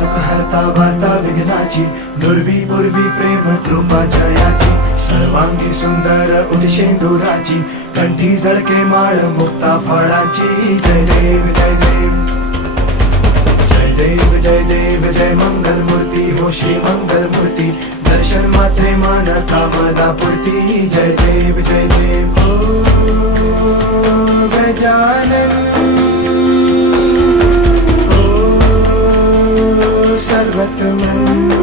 दुःख हरता वार्ता विघ्नाची, दुर्वी पूर्वी प्रेम कृपा जयाची, सर्वांगी सुंदर उदिशेंदुराची, कंठी झळके माळ मुक्ता फळाची. जय देव जय देव जय देव जय देव जय मंगल मूर्ती हो श्री मंगल मूर्ती, दर्शन मात्रे मान कामना पूर्ती. जय देव जय देव ओ गजानन ओ सर्वतमन